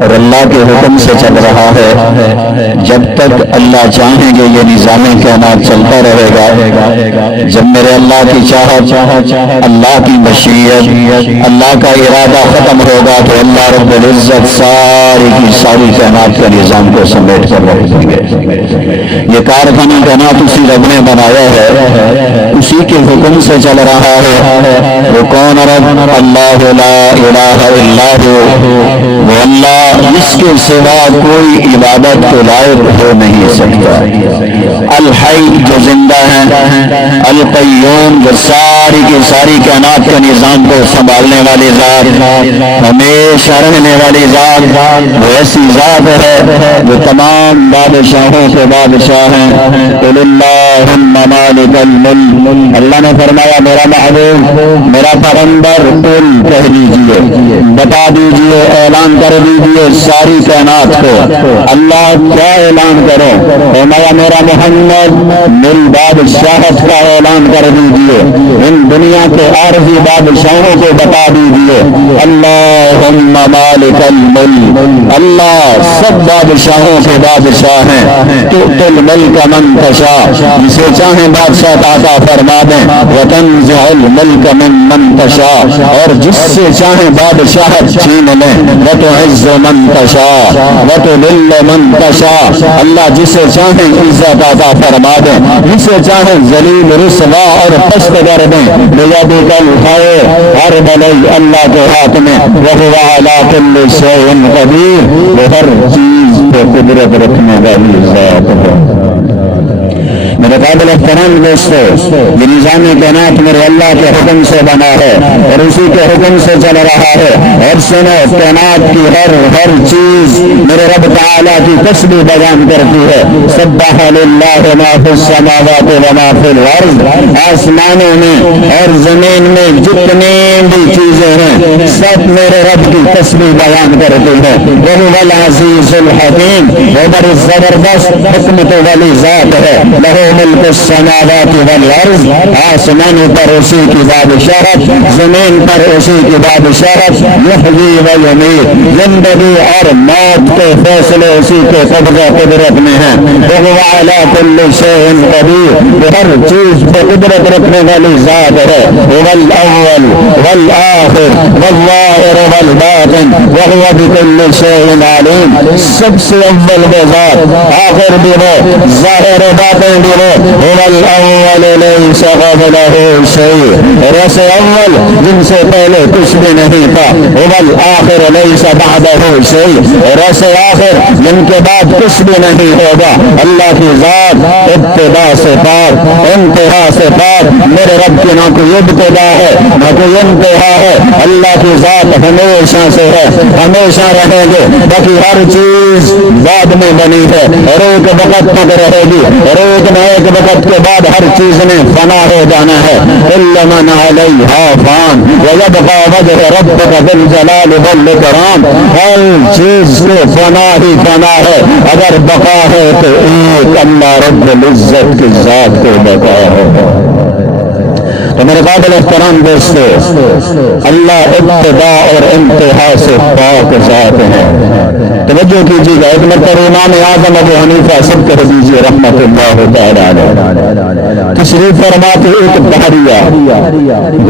اور اللہ کے حکم سے چل رہا ہے۔ جب تک اللہ چاہیں گے یہ نظام کائنات چلتا رہے گا۔ جب میرے اللہ کی چاہت، اللہ کی مشیت، اللہ کا ارادہ ختم ہوگا تو اللہ رب العزت ساری کی ساری کائنات کا نظام کو سمیٹ کر رکھ دیں گے۔ یہ کارخانہ کائنات اسی رب نے بنایا ہے، اسی کے حکم سے چل رہا ہے۔ وہ کون رب؟ اللہ لا الہ الا ہو، وہ اللہ جس کے سوا کوئی عبادت کو لائق ہو نہیں سکتا۔ الحی جو زندہ ہے، القیوم جو ساری کی ساری کائنات کے نظام کو سنبھالنے والی ذات، ہمیشہ رہنے والی ذات، وہ ایسی ذات ہے جو تمام بادشاہوں کے بادشاہ ہیں۔ قل اللہم مالک الملک، اللہ نے فرمایا میرا محبوب، میرا پیغمبر، قل کہہ دیجئے، بتا دیجئے، اعلان کر دیجئے ساری کائنات کو۔ اللہ کیا اعلان کرو؟ فرمایا میرا محمد میری بادشاہت کا اعلان کر دیجئے، ان دنیا کے عارضی بادشاہوں کو بتا دیجئے۔ اللہم مالک الملک، اللہ سب بادشاہوں کے بادشاہ ہیں۔ تؤتی الملک من تشاء، جسے چاہیں بادشاہ عطا فرما دیں۔ وتنزع الملک ممن تشاء، اور جس سے چاہیں بادشاہت چھین لیں۔ وتعز من تشاء وتذل من تشاء، اللہ جسے چاہیں عزت عطا فرما دیں، جسے چاہیں ذلیل رسوا اور پست کر دیں۔ بیدک الخیر، ہر بھلائی اللہ کے ہاتھ میں۔ وہو علی کل شیء قدیر، وہ ہر چیز پہ قدرت رکھنے والی ذات ہے۔ میرے قابل احترام دوستو، یہ نظام کائنات میرے اللہ کے حکم سے بنا ہے اور اسی کے حکم سے چل رہا ہے۔ اور سنو، کائنات کی ہر چیز میرے رب تعالیٰ کی تسبیح بیان کرتی ہے۔ سبح للہ ما فی السماوات و ما فی الارض، آسمانوں میں اور زمین میں جتنی بھی چیزیں ہیں سب میرے رب کی تسبیح بیان کرتی ہے۔ وہو العزیز الحکیم، وہ بڑی زبردست حکمت والی ذات ہے۔ لہو ملک السماوات والارض، آسمانوں پر اسی کی بادشاہت، زمین پر اسی کی بادشاہت۔ یحیی و یمیت، زندگی اور موت کے فیصلے اسی کے قبضہ قدرت میں ہیں۔ وہو علی کل شیء قدیر، وہ ہر چیز پہ قدرت رکھنے والی ذات ہے۔ هو الاول والآخر والظاہر والباطن وهو بكل شيء علیم، سب سے اول وہ ذات، آخر بھی وہ، ظاہر و باطن بھی وہ۔ هو الاول ليس قبله شيء، رس اول جن سے پہلے کچھ بھی نہیں تھا۔ هو الاخر ليس بعده شيء، رس آخر جن کے بعد کچھ بھی نہیں ہوگا۔ اللہ کی ذات ابتدا سے پاک، انتہا سے پاک، میرے رب کی نہ کوئی ابتدا ہے نہ کوئی انتہا ہے۔ اللہ کی ذات ہمیشہ سے ہے، ہمیشہ رہے گی، باقی ہر چیز بعد میں بنی ہے اور ایک وقت تک رہے گی، اور ایک نہ ایک وقت کے بعد ہر چیز نے فنا ہو جانا ہے۔ کل من علیہا فان ویبقى وجہ ربک ذی الجلال والاکرام، ہر چیز سے فنا ہی فنا ہے، اگر بقا ہے تو ایک اللہ رب العزت کی ذات کو بقا ہے۔ تو میرے قابل احترام دوستو، اللہ ابتدا اور انتہا سے پاک ذات ہے۔ توجہ کیجیے گا، ایک مرتبہ امام اعظم ابو حنیفہ سب کر دیجیے رحمت اللہ تعالی علیہ، تشریف فرماتے ایک بحریہ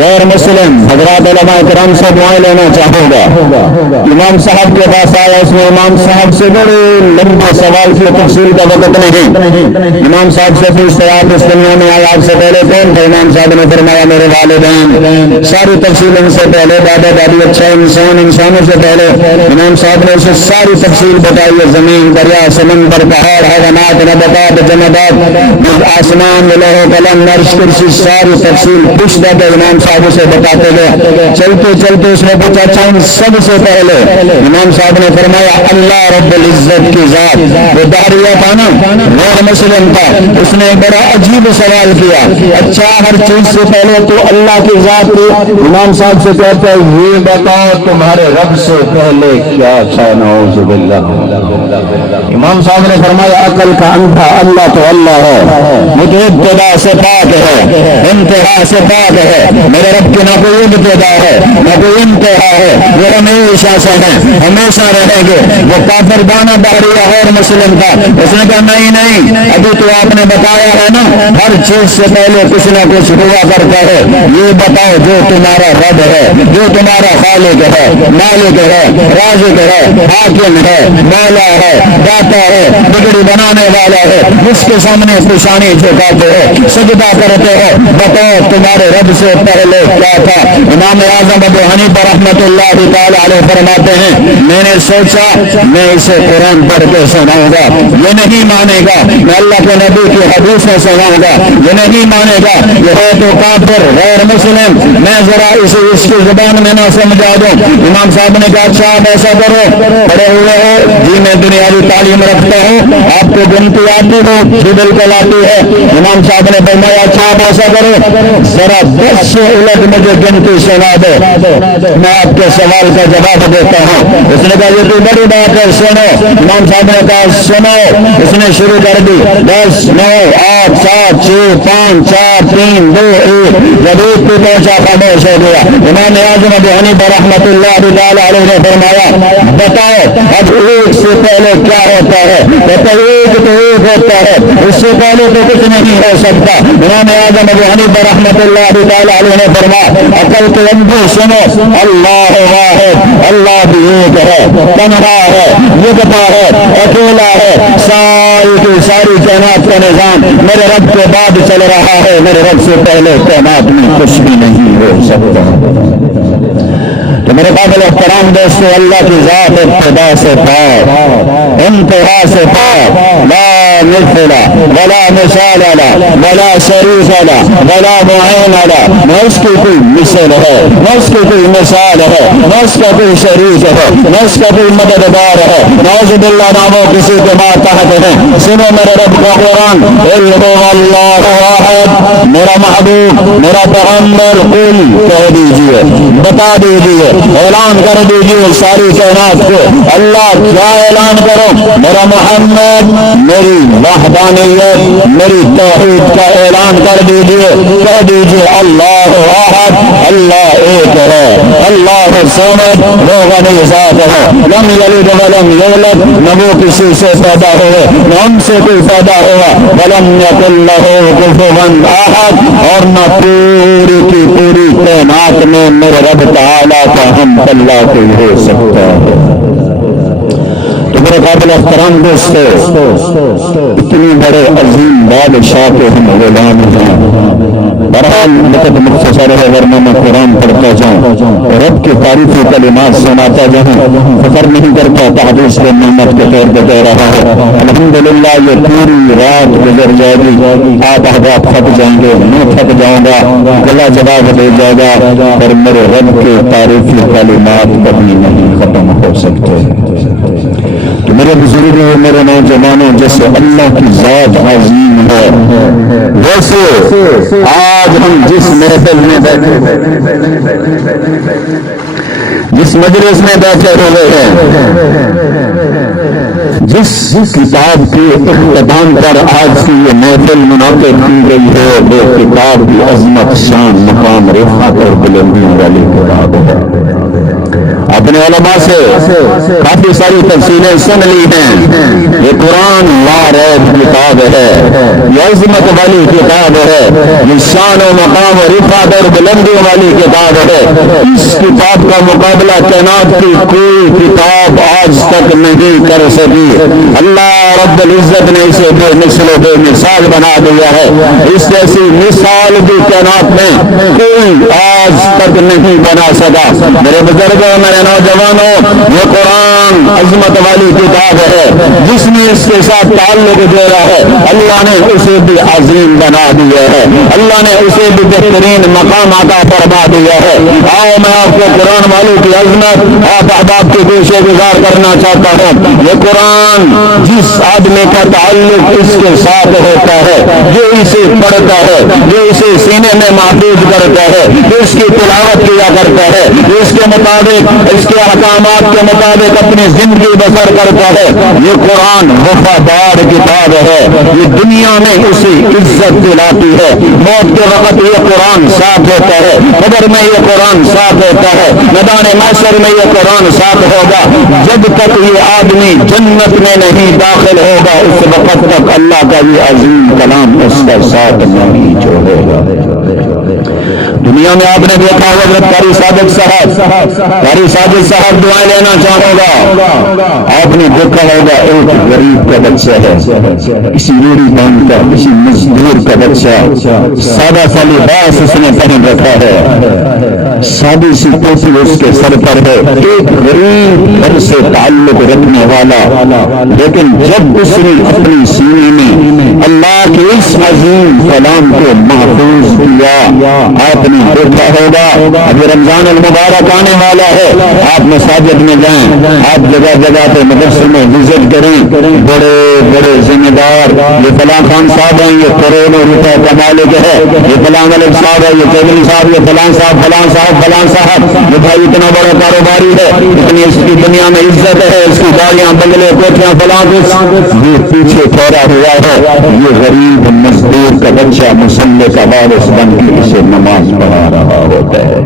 غیر مسلم حضرات علماء کرام سے دعائیں لینا چاہوں گا۔ امام صاحب کے پاس آیا، اس نے امام صاحب سے بڑے لمبے سوال کی تفصیل کا وقت نہیں۔ امام صاحب سے پوچھتے آپ اس دنیا میں آئے، آپ سے پہلے کون تھے؟ امام صاحب نے فرمایا میرے والدین، ساری تفصیل ان سے پہلے، دادا دادی، اچھا انسان انسانوں سے پہلے۔ امام صاحب نے اسے ساری تفصیل بتائی ہے، زمین، دریا، سمندر، پہاڑ، حیوانات، نباتات، جمادات، آسمان، لوح قلم، عرش، کرسی، ساری تفصیل پوچھتا کہ امام صاحب اسے بتاتے گئے۔ چلتے چلتے اس نے پوچھا اچھا ان سب سے پہلے؟ امام صاحب نے فرمایا اللہ رب العزت کی ذات۔ وہ داریہ تھا نا، غیر مسلم تھا، اس نے بڑا عجیب سوال کیا، اچھا ہر چیز سے پہلے تو اللہ کی ذات تھی. امام صاحب سے کہتے ہیں یہ بتاؤ تمہارے رب سے پہلے کیا تھا؟ نعوذ باللہ. امام صاحب نے فرمایا عقل کا اندھا، اللہ تو اللہ ہے، مجھے ابتدا سے پاک ہے، انتہا سے پاک ہے. میرے رب کی نہ کوئی ابتدا ہے نہ کوئی انتہا ہے، وہ ہمیشہ سے ہیں، ہمیشہ رہیں گے. وہ کافر دانا بحریہ اور مسلم تھا، اس نے کہا نہیں ابھی تو آپ نے بتایا ہے نا ہر چیز سے پہلے کچھ نہ کچھ ہوا کرتا ہے. یہ بتاؤ جو تمہارا رب ہے، جو تمہارا خالق ہے، مالک ہے، رازق ہے، حاکم ہے، مولا ہے، داتا ہے، بگڑی بنانے والا ہے، اس کے سامنے پیشانی جھکاتے ہو، سجدہ کرتے ہو، بتاؤ تمہارے رب سے پہلے کیا تھا؟ امام اعظم ابو حنیفہ رحمۃ اللہ تعالی علیہ فرماتے ہیں میں نے سوچا میں اسے قرآن پڑھ کے سناؤں گا، یہ نہیں مانے گا. میں اللہ کے نبی کی حدیث سے سناؤں گا، یہ نہیں مانے گا. یہ ہے تو کافر غیر مسلم، میں ذرا اسے اس کی زبان میں نہ سمجھا دوں. امام صاحب نے کہا اچھا آپ ایسا کرو، پڑے ہوئے ہو جی میں دنیاوی تعلیم رکھتا ہوں، آپ کو گنتی آتی ہو جی بالکل آتی ہے. امام صاحب نے فرمایا اچھا آپ ایسا کرو ذرا 10 سے الٹ مجھے گنتی سنا دو، میں آپ کے سوال کا جواب دیتا ہوں. اس نے کہا یہ تو بڑی بات ہے سنو. امام صاحب نے کہا سنو. اس نے شروع کر دی 10 9 8 7 6 5 4 3 2 1 جب ایک پہ پہنچا خاموش ہو گیا. امام اعظم ابو حنیفہ رحمۃ اللہ تعالی علیہ نے فرمایا بتاؤ اب ایک سے پہلے کیا ہوتا ہے؟ کہتا ایک تو ایک ہوتا ہے، اس سے پہلے تو کچھ نہیں ہو سکتا. امام اعظم ابو حنیفہ رحمۃ اللہ تعالی علیہ نے فرمایا عقل کے اندھے سنو، اللہ واحد، اللہ بھی ایک ہے، تنہا ہے، یکتا ہے، اکیلا ہے. ساری کی ساری کائنات کا نظام میرے رب کے بعد چل رہا ہے، میرے رب سے پہلے کائنات میں کچھ بھی نہیں ہو سکتا. تو میرے قابل احترام دوستو اللہ کی ذات ابتدا سے پاک، انتہا سے پاک، لا مثل ولا مثال ولا شریک ولا معین نہ اس کی کوئی مثل ہے، نہ اس کی کوئی مثال ہے، نہ اس کا کوئی شریک ہے، نہ اس کا کوئی مددگار ہے. نعوذ باللہ ناموں کسی کے ماتحت ہیں. سنو میرے رب کا قرآن اللہ واحد، میرا محبوب میرا پیغمبر قل کہہ دیجئے، بتا دیجئے، اعلان کر دیجئے ساری کائنات کو. اللہ کیا اعلان کرو؟ میرا محمد میری وحدانیت میری توحید کا اعلان کر دیجئے. کہہ دیجئے اللہ واحد، اللہ ایک ہے، اللہ الصمد، وہ غنی ذات ہے، لم یلد ولم یولد، نہ وہ کسی سے پیدا ہوئے نہ ہم سے کوئی پیدا ہوا، ولم یکن لہ کفوا احد، اور نہ پوری کی پوری کائنات میں میرے رب تعالیٰ کا ہم اللہ کوئی ہو سکتا ہے. تو میرے قابل احترام دوستو اتنی بڑے عظیم بادشاہ کے ہم غلام ہیں. بہرحال وقت مختصر ہے ورنہ میں قرآن پڑھتا جاؤں، رب کی تعریفی کلمات سناتا جاؤں، فکر نہیں کرتا تحدیث کے نعمت کے طور پہ کہہ رہا ہے. الحمدللہ یہ پوری رات گزر جائے گی، آپ احباب تھک جائیں گے، میں تھک جاؤں گا، گلا جواب دے جائے گا، پر میرے رب کے تعریفی کلمات کبھی نہیں ختم ہو سکتے. تو میرے بزرگوں میرے نوجوانوں جیسے اللہ کی ذات عظیم ہے ویسے آج ہم جس محفل میں بیٹھے جس مجلس میں بیٹھے ہوئے ہیں، جس کتاب کے اختتام پر آج کی یہ محفل منعقد کی گئی ہے وہ کتاب کی عظمت شان مقام رفعت اور بلندی والی کتاب ہے. اپنے علماء سے کافی ساری تفصیلیں سن لی ہیں. یہ قرآن لاریب کتاب ہے، یہ عظمت والی کتاب ہے، یہ شان و مقام و رفعت اور بلندی والی کتاب ہے. اس کتاب کا مقابلہ کائنات کی کوئی کتاب آج تک نہیں کر سکی. اللہ رب العزت نے اسے بے مثل و بے مثال بنا دیا ہے. اس جیسی مثال بھی کائنات میں کوئی آج تک نہیں بنا سکا. میرے بزرگوں میرے نوجوانوں یہ قرآن عظمت والی کتاب ہے، جس نے اس کے ساتھ تعلق جوڑا ہے اللہ نے اسے بھی عظیم بنا دیا ہے، اللہ نے اسے بھی بہترین مقام عطا فرما دیا ہے۔ آؤ میں آپ کو قرآن والوں کی عظمت آپ احباب کے پیش گزار کرنا چاہتا ہوں۔ یہ قرآن جس آدمی کا تعلق اس کے ساتھ ہوتا ہے، جو اسے پڑھتا ہے، جو اسے سینے میں محفوظ کرتا ہے، جو اس کی تلاوت کیا کرتا ہے، جو اس کے مطابق اس کے احکامات کے مطابق اپنی زندگی بسر کرتا ہے، یہ قرآن وفادار کتاب ہے، یہ دنیا میں اسے عزت دلاتی ہے۔ موت کے وقت یہ قرآن ساتھ ہوتا ہے، قبر میں یہ قرآن ساتھ ہوتا ہے، میدان محشر میں یہ قرآن ساتھ ہوگا۔ جب تک یہ آدمی جنت میں نہیں داخل ہوگا اس وقت تک اللہ کا یہ عظیم کلام اس کا ساتھ نہیں چھوڑے گا۔ دنیا میں آپ نے دیکھا ہوگا حضرت قاری ساجد صاحب دعائیں لینا چاہو گا، آپ نے دیکھا ہوگا ایک غریب کا بچہ ہے، کسی روڑی بان کا، کسی مزدور کا بچہ، سادہ سا لباس اس نے پہن رکھا ہے، سادی سی ٹوپی اس کے سر پر ہے، ایک غریب گھر سے تعلق رکھنے والا، لیکن جب اس نے اپنی سینے میں اللہ کے اس عظیم کلام کو محفوظ کیا، آپ نے دیکھا ہوگا ابھی رمضان المبارک آنے والا ہے، آپ مساجد میں جائیں، آپ جگہ جگہ پہ مدرسے میں وزٹ کریں، بڑے بڑے ذمہ دار، یہ فلاں خان صاحب ہیں، یہ کروڑوں روپے کا مالک ہے، یہ فلاں ملک صاحب ہے، یہ چودھری صاحب، یہ فلاں صاحب، فلاں صاحب، فلاں صاحب، یہ بھائی اتنا بڑا کاروباری ہے، اتنی اس کی دنیا میں عزت ہے، اس کی گاڑیاں بنگلے کوٹیاں فلاں کچھ، یہ پیچھے ٹھہرا ہوا ہے، یہ غریب مزدور کا بچہ مسلح کا وارث بن کے اسے نماز پڑھا رہا ہوتا ہے۔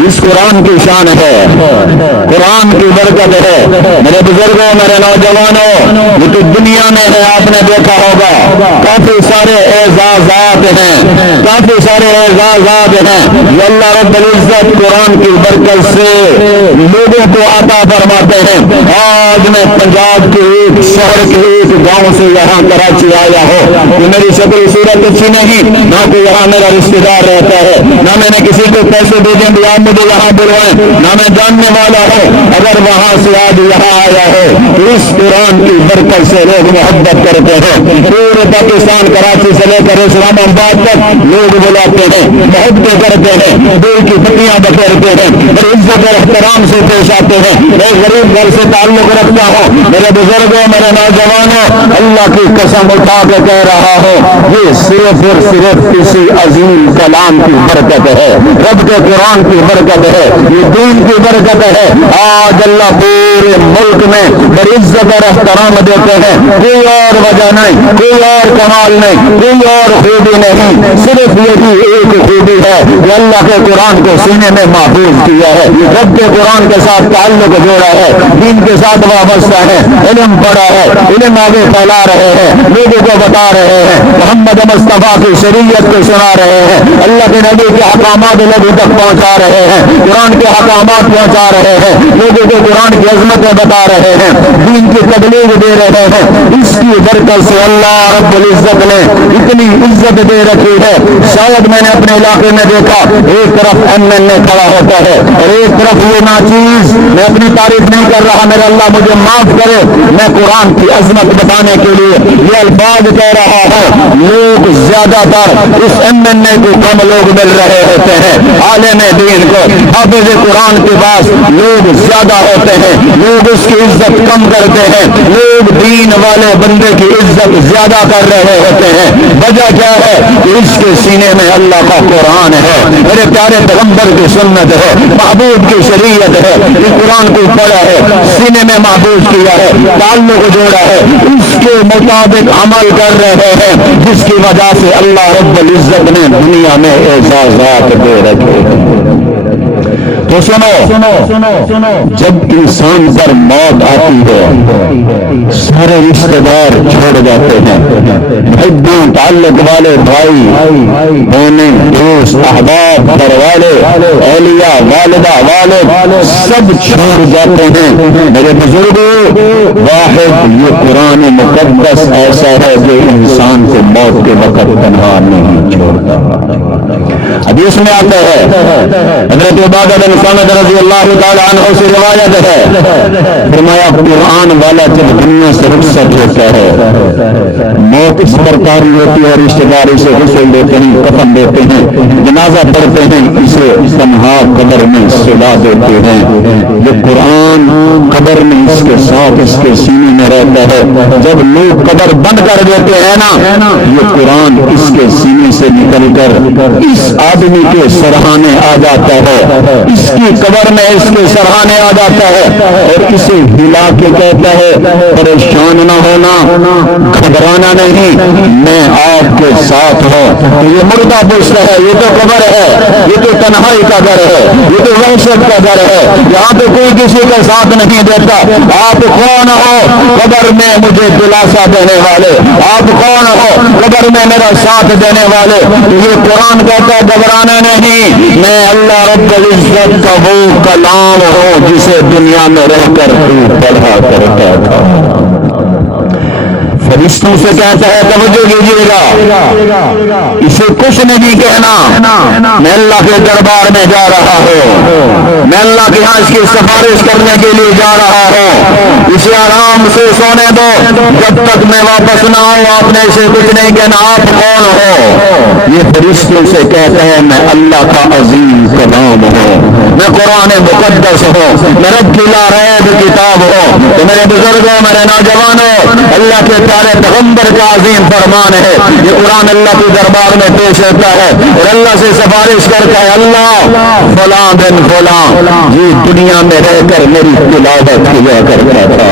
اس قرآن کی شان ہے، قرآن کی برکت ہے۔ میرے بزرگوں، میرے نوجوانوں، یہ تو دنیا میں ہے، آپ نے دیکھا ہوگا کافی سارے اعزازات ہیں، کافی سارے اعزازات ہیں جو اللہ رب العزت قرآن کی برکت سے لوگوں کو عطا فرماتے ہیں۔ آج میں پنجاب کے ایک شہر کے ایک گاؤں سے یہاں کراچی آیا ہوں، کہ میری شکل صورت اچھی نہیں، نہ کہ یہاں میرا رشتہ دار رہتا ہے، نہ میں نے کسی کو پیسے دے دیں بھی آپ مجھے یہاں بلوائیں، نہ میں جاننے والا ہوں، اگر وہاں سے آج یہاں آیا ہے تو اس قرآن کی برکت سے لوگ محبت کرتے ہیں۔ پورے پاکستان کراچی سے لے کر اسلام آباد تک لوگ بلاتے ہیں، محبتیں کرتے ہیں، دل کی پتیاں بکھیرتے ہیں، بڑی عزت اور احترام سے پیش آتے ہیں۔ میں غریب گھر سے تعلق رکھتا ہوں، میرے بزرگوں، میرے نوجوانوں، اللہ کی قسم اٹھا کے کہہ رہا ہوں، یہ صرف اور صرف کسی عظیم کلام کی برکت ہے، رب کے قرآن کی برکت ہے، یہ دین کی برکت ہے۔ آج اللہ پورے ملک میں بڑی عزت اور احترام دیتے ہیں، کوئی اور وجہ نہیں، کوئی اور کمال نہیں، کوئی اور خوبی نہیں، صرف یہی ایک خوبی ہے کہ اللہ کے قرآن کو سینے میں محفوظ کیا ہے، رب کے قرآن کے ساتھ تعلق جوڑا ہے، دین کے ساتھ وابستہ ہے، علم پڑھا ہے، علم آگے پھیلا رہے ہیں، لوگوں کو بتا رہے ہیں، محمد مصطفیٰ کی شریعت کو سنا رہے ہیں، اللہ کے نبی کے احکامات لوگوں تک پہنچا رہے ہیں، قرآن کے احکامات پہنچا رہے ہیں، لوگوں کو قرآن کی عظمتیں بتا رہے ہیں، دین کی تبلیغ دے رہے ہیں۔ اس کی برکت سے اللہ رب العزت نے اتنی عزت دے رکھی ہے، شاید میں نے اپنے علاقے میں دیکھا ایک طرف MLA کھڑا ہوتا ہے اور ایک طرف یہ ناچیز، میں اپنی تعریف نہیں کر رہا، میرا اللہ مجھے معاف کرے، میں قرآن کی عظمت بتانے کے لیے یہ الفاظ کہہ رہا ہوں، لوگ زیادہ تر اس MLA کو کم لوگ مل رہے ہوتے ہیں، عالم دین کو، حافظ قرآن کے پاس لوگ زیادہ ہوتے ہیں، لوگ اس کی عزت کم کرتے ہیں، لوگ دین والے بندے کی عزت زیادہ کر رہے ہوتے ہیں۔ وجہ کیا ہے کہ اس کے سینے میں اللہ کا قرآن ہے، میرے پیارے پیغمبر کی سنت ہے، محبوب کی شریعت ہے، یہ قرآن کو پڑھا ہے، سینے میں محفوظ کیا ہے، تعلق جوڑا ہے، اس کے مطابق عمل کر رہے ہیں، جس کی وجہ سے اللہ رب العزت نے دنیا میں اعزازات دے رکھے ہیں۔ تو سنو، جب انسان پر موت آتی ہے سارے رشتہ دار چھوڑ جاتے ہیں، بھائیوں، تعلق والے، بھائی بہنیں، دوست، احباب، گھر والے، اولیاء، والدہ، والد، سب چھوڑ جاتے ہیں۔ میرے بزرگوں، واحد یہ قرآن مقدس ایسا ہے جو انسان کو موت کے وقت تنہا نہیں چھوڑتا۔ حدیث میں آتا ہے حضرت عبادہ بن صامت رضی اللہ تعالی عنہ سے روایت ہے، فرمایا قرآن والا جب دنیا سے رخصت ہوتا ہے، موت اس پرکار ہوتی ہے، رشتے دار اسے غسل دیتے ہیں، کفن دیتے ہیں، جنازہ پڑھتے ہیں، اسے تنہا قبر میں سلا دیتے ہیں، یہ قرآن قبر میں اس کے ساتھ اس کے سینے میں رہتا ہے، جب لوگ قبر بند کر دیتے ہیں نا، یہ قرآن اس کے سینے سے نکل کر اس آدمی کے سرہانے آ جاتا ہے، اس کی قبر میں اس کے سرہانے آ جاتا ہے اور اسے ہلا کے کہتا ہے پریشان نہ ہونا، گھبرانا نہیں، میں آپ کے ساتھ ہوں۔ تو یہ مردہ پوچھتا ہے یہ تو قبر ہے، یہ تو تنہائی کا گھر ہے، یہ تو وحشت کا گھر ہے، یہاں پہ کوئی کسی کا ساتھ نہیں دیتا، آپ کون ہو قبر میں مجھے دلاسا دینے والے، آپ کون ہو قبر میں میرا ساتھ دینے والے؟ تو یہ قرآن کہتا ہے گھبرانا نہیں، میں اللہ رب العزت کا وہ کلام ہوں جسے دنیا میں رہ کر تو پڑھا کرتا تھا۔ فرشتوں سے کہتا ہے توجہ کیجیے گا، اسے کچھ نہیں کہنا، میں اللہ کے دربار میں جا رہا ہوں، میں اللہ کے یہاں اس کی سفارش کرنے کے لیے جا رہا ہوں، اسے آرام سے سونے دو جب تک میں واپس نہ آؤں، آپ نے اسے کچھ نہیں کہنا، آپ کون ہو؟ یہ فرشتوں سے کہتا ہے میں اللہ کا عظیم کلام ہوں، میں قرآن مقدس ہوں، میں رب کی لا ریب کتاب ہوں۔ تو میرے بزرگوں، میرے نوجوانوں، اللہ کے پیغمبر کا عظیم فرمان ہے، یہ قرآن اللہ کے دربار میں پیش ہوتا ہے اور اللہ سے سفارش کرتا ہے اللہ فلاں بن فلاں یہ دنیا میں رہ کر میری تلاوت کیا کرتا تھا،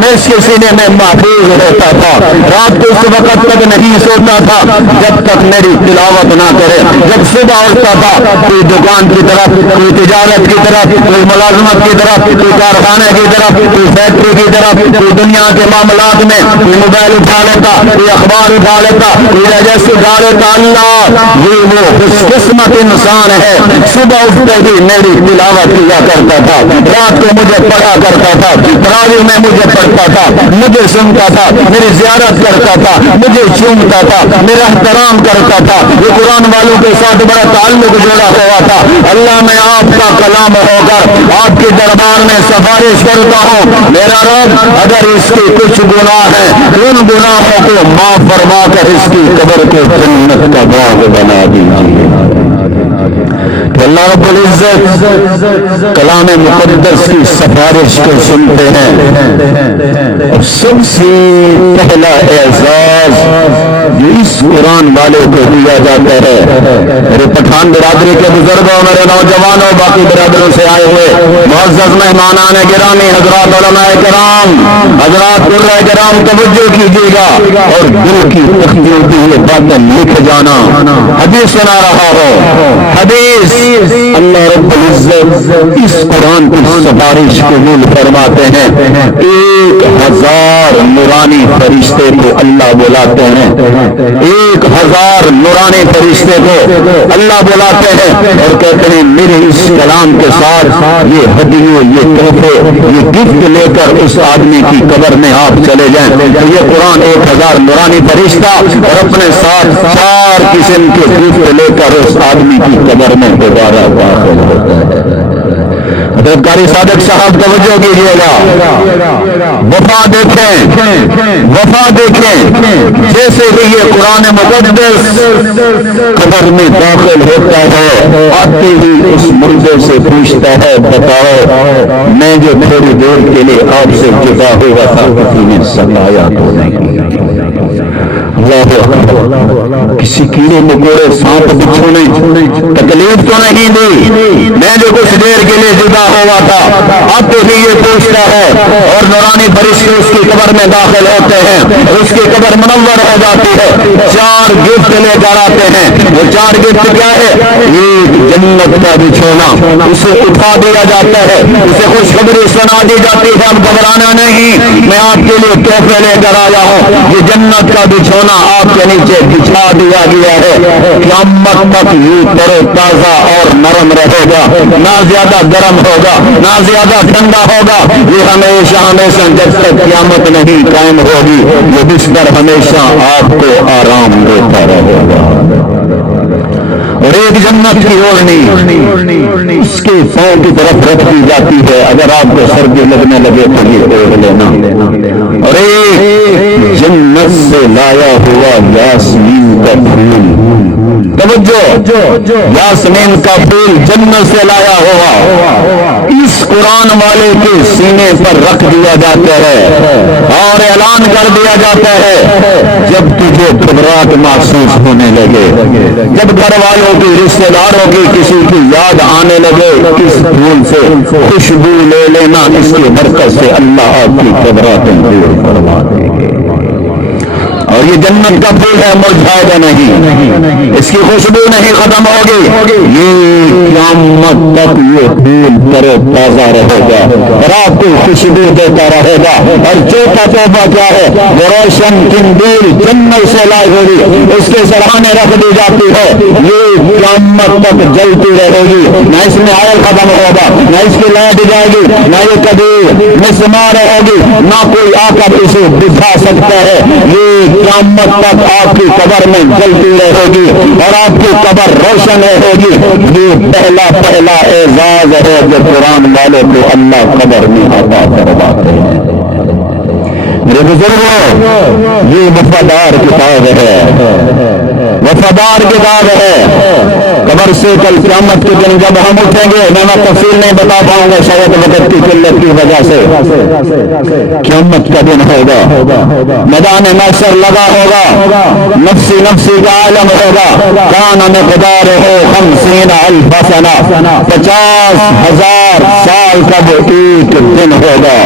میں اس کے سینے میں محفوظ ہوتا تھا، رات کو اس وقت تک نہیں سوتا تھا جب تک میری تلاوت نہ کرے، جب صبح اٹھتا تھا کوئی دکان کی طرف، کوئی تجارت کی طرف، کوئی ملازمت کی طرف، کوئی کارخانے کی طرف، کوئی فیکٹری کی طرف، کوئی دنیا کے معاملات میں کوئی موبائل اٹھا لیتا، کوئی اخبار اٹھا لیتا، کوئی رجسٹر اٹھا لیتا، اللہ یہ وہ خوش قسمت انسان ہے صبح اٹھتے ہی میری تلاوت کیا کرتا تھا، رات کو مجھے پڑھا کرتا تھا، تراویح میں مجھے پڑھتا تھا، مجھے سنتا تھا، میری زیارت کرتا تھا، مجھے چومتا تھا، میرا احترام کرتا تھا، یہ قرآن والوں کے ساتھ بڑا تعلق جوڑا ہوا تھا۔ اللہ میں آپ کا کلام ہو کر آپ کے دربار میں سفارش کرتا ہوں، میرا رب اگر اس کے کچھ گناہ ہیں ان گناہوں کو معاف فرما کر اس کی قبر کو جنت کا باغ بنا دیجیے۔ کہ اللہ رب العزت کلام مقدس کی سفارش کو سنتے ہیں اور سب سے پہلا اعزاز جو اس قرآن والے کو دیا جاتا ہے، میرے پٹھان برادری کے بزرگوں، میرے نوجوانوں، باقی برادروں سے آئے ہوئے معزز مہمانان گرامی، حضرات علماء کرام، حضرات قرہ کرام، توجہ کیجیے گا اور دل کی تخلیوں کی یہ باتیں لکھ جانا۔ حدیث سنا رہا ہو، حدیث اللہ رب العزت اس قرآن کی سفارش قبول فرماتے ہیں، 1000 نورانی فرشتے کو اللہ بلاتے ہیں، 1000 نورانی فرشتے کو اللہ بلاتے ہیں اور کہتے ہیں میرے اس کلام کے ساتھ یہ ہدیوں، یہ تحفے، یہ گفٹ لے کر اس آدمی کی قبر میں آپ چلے جائیں۔ تو یہ قرآن 1000 نورانی فرشتہ اور اپنے ساتھ 4 قسم کے گفٹ لے کر اس آدمی کی قبر میں دوبارہ داخل ہوتا ہے۔ حضرت قاری صادق صاحب توجہ کیجیے گا، وفا دیکھیں، وفا دیکھیں، جیسے کہ یہ قرآن مقدس قبر میں داخل ہوتا ہے آتے ہی اس مردے سے پوچھتا ہے بتاؤ میں جو تھوڑی دیر کے لیے آپ سے جدا ہوا تھا کسی نے ستایا تو نہیں؟ کسی کیڑے مکوڑے سانپ بچھو نے تکلیف تو نہیں دی، میں جو کچھ دیر کے لیے جدا ہوا تھا آتے ہی یہ پوچھتا ہے اور نورانی فرشتے اس کی قبر میں داخل ہوتے ہیں، اس کی قبر منور ہو جاتی ہے، 4 گفٹ لے کر آتے ہیں۔ وہ 4 گفٹ کیا ہے؟ ایک جنت کا بچھونا، اسے اٹھا دیا جاتا ہے، اسے خوشخبری سنا دی جاتی ہے اب گھبرانا نہیں، میں آپ کے لیے تحفے لے کر آیا ہوں، یہ جنت کا بچھونا آپ کے نیچے بچھا دیا گیا ہے، قیامت تک یہ تر تازہ اور نرم رہے گا، نہ زیادہ گرم ہوگا نہ زیادہ ٹھنڈا ہوگا، یہ ہمیشہ ہمیشہ جب تک قیامت نہیں قائم ہوگی یہ بستر ہمیشہ آپ کو آرام دیتا رہے گا۔ اور ایک جنت کی اوڑھنی اس کے پاؤں کی طرف رکھ دی جاتی ہے، اگر آپ کو سردی لگنے لگے تو یہ اوڑھ لینا۔ اور ایک جنت سے لایا ہوا یاسمین کا پھول، توجہ، یاسمین کا پھول جنت سے لایا ہوا اس قرآن والے کے سینے پر رکھ دیا جاتا ہے اور اعلان کر دیا جاتا ہے، جب تجھے گھبراہٹ محسوس ہونے لگے، جب گھر والوں کی، رشتے داروں کی، کسی کی یاد آنے لگے، اس پھول سے خوشبو لے لینا، اس کی برکت سے اللہ آپ کی گھبراہٹیں دور فرما دے گے۔ اور یہ جنت کا پھول ہے، مرجھائے گا نہیں، اس کی خوشبو نہیں ختم ہوگی، یہ قیامت تک یہ پھول تر و تازہ رہے گا اور آپ کو خوشبو دیتا رہے گا۔ اور چوتھا تحفہ کیا ہے؟ وہ روشن قندیل جنت سے لائی ہوگی، اس کے سراہنے رکھ دی جاتی ہے، یہ قیامت تک جلتی رہے گی، نہ اس میں آئل ختم ہوگا، نہ اس کی لائٹ جائے گی، نہ یہ کبھی مسمار رہے گی، نہ کوئی آ کر اسے بجھا سکتا ہے، یہ قیامت تک آپ کی قبر میں جلتی رہے گی اور آپ کی قبر روشن رہے گی۔ یہ پہلا اعزاز ہے جو قرآن والے کو اللہ قبر میں عطا کرواتے ہیں۔ میرے بزرگوں، یہ وفادار کتاب ہے، وفادار کتاب ہے۔ قبر سے کل قیامت کے دن جب ہم اٹھیں گے، میں تفصیل نہیں بتا پاؤں گا شاید وقت کی قلت کی وجہ سے، قیامت کا دن ہوگا، میدان محشر لگا ہوگا، نفسی نفسی کا عالم ہوگا، کان مقدارہ 50 الف سنہ، 50,000 سال کا وہ ایک دن ہوگا۔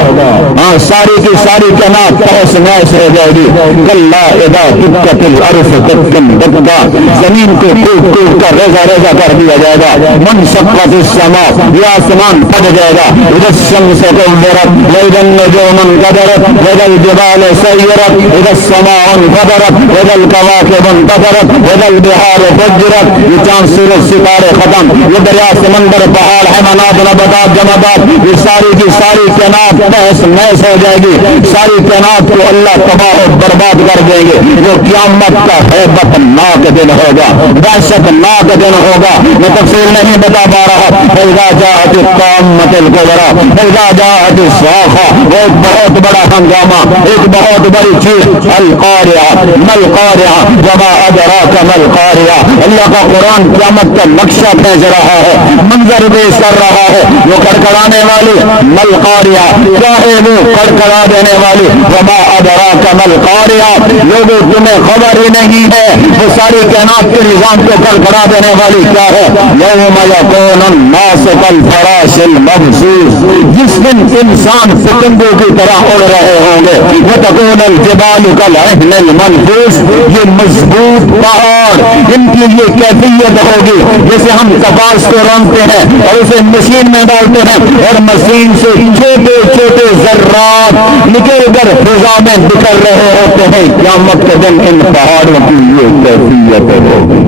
ہاں، ساری کی ساری کائنات تحس نحس ہو جائے گی۔ کلا اذا دکت الارض دکا دکا، زمین کو ٹوٹ ٹوٹ کر ریزہ ریزہ کر دیا جائے گا۔ منشقت السماء، یہ آسمان پھٹ جائے گا۔ اذا الشمس كورت واذا النجوم انكدرت واذا الجبال سيرت اذا السماء انفطرت واذا الكواكب انتثرت واذا البحار فجرت، یہ چاند سورج ستارے ختم، یہ دریا سمندر پہاڑ حیوانات نباتات جمادات، یہ ساری کی ساری کائنات تحس نحس ہو جائے گی، ساری کائنات کو اللہ تباہ و برباد کر دیں گے۔ وہ قیامت کا ہیبت ناک دن ہوگا، دہشت ناک دن ہوگا، میں تفصیل نہیں بتا پا رہا۔ فإذا جاءت الطامة الكبرى فإذا جاءت الصاخة، وہ ایک بہت بڑا ہنگامہ، ایک بہت بڑی چیز، القارعة ما القارعة وما أدراك ما القارعة۔ اللہ کا قرآن قیامت کا نقشہ کھینچ رہا ہے، منظر پیش کر رہا ہے، وہ کڑکڑانے والی ما القارعة، کیا ہے وہ کڑکڑا دینے والی، وما أدراك ما القارعة، لوگوں تمہیں خبر ہی نہیں ہے وہ ساری کائنات کے نظام کو کڑکڑا دینے والی کیا ہے۔ یوم یکون الناس کالفراش المبثوث، جس دن انسان پرندوں کی طرح اڑ رہے ہوں گے، وتکون الجبال کالعہن المنفوش، یہ مضبوط پہاڑ، ان کی یہ کیفیت ہوگی جیسے ہم کپاس کو رونتے ہیں اور اسے مشین میں ڈالتے ہیں اور مشین سے چھوٹے چھوٹے ذرات نکل کر فضا میں بکھر رہے ہوتے ہیں۔ قیامت کے دن ان پہاڑوں کی یہ کیفیت ہوگی۔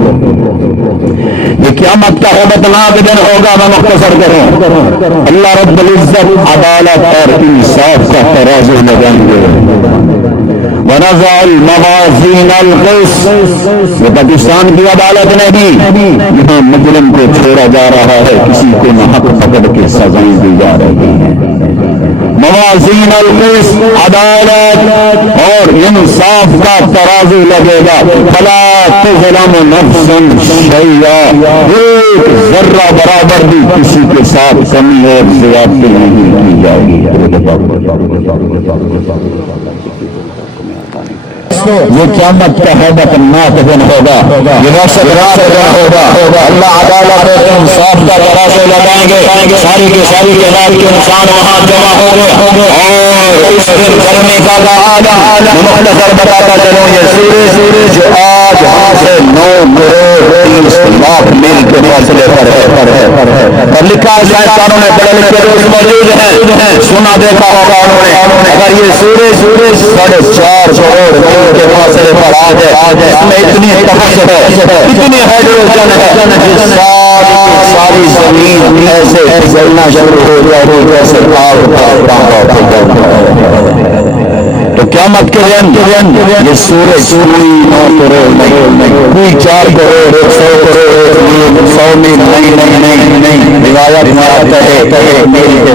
یہ قیامت کا ہیبتناک دن ہوگا۔ میں مختصر کروں، اللہ رب العزت عدالت اور انصاف کا ترازو لگائیں گے۔ ونزع الموازین القسط، یہ پاکستان کی عدالت نہیں، یہاں مجرم کو چھوڑا جا رہا ہے، کسی کو نہ حق پکڑ کے سزائیں دی جا رہی ہیں۔ موازین القسط، عدالت اور انصاف کا ترازو لگے گا۔ فلا تظلم نفس شیئا، ایک ذرہ برابر بھی کسی کے ساتھ کمی اور زیادتی نہیں کی جائے گی۔ یہ قیامت کا ہیبت ناک دن ہوگا، یہ وحشت ناک دن ہوگا۔ اللہ عدالت اور انصاف کا ترازو لگائیں گے، ساری کی ساری کائنات کے انسان وہاں جمع ہوں گے اور اس دن کرنے کا عالم مختصر بتاتا چلوں۔ یہ سورج جو آج ہم سے 9 کروڑ 30 لاکھ میل کے فاصلے پر ہے اور لکھا ہے سائنسدانوں نے پڑھے لکھے روز موجود ہیں، سنا دیکھا ہوگا انہوں نے، اگر یہ سورج 4.5 کروڑ میل کے فاصلے پر آ جائے، اس میں اتنی تفصیل ہے، اتنی ہائیڈروجن ہے، ساری زمین ایسے جلنا شروع ہو جائے گی جیسے آگ کا تانبا پھٹ جاتا ہے۔ تو کیا قیامت کے دن یہ سورج کوئی 9 کروڑ نہیں، کوئی 4 کروڑ 100 کروڑ 100 میل نہیں، روایت میں آتا ہے 1 میل کے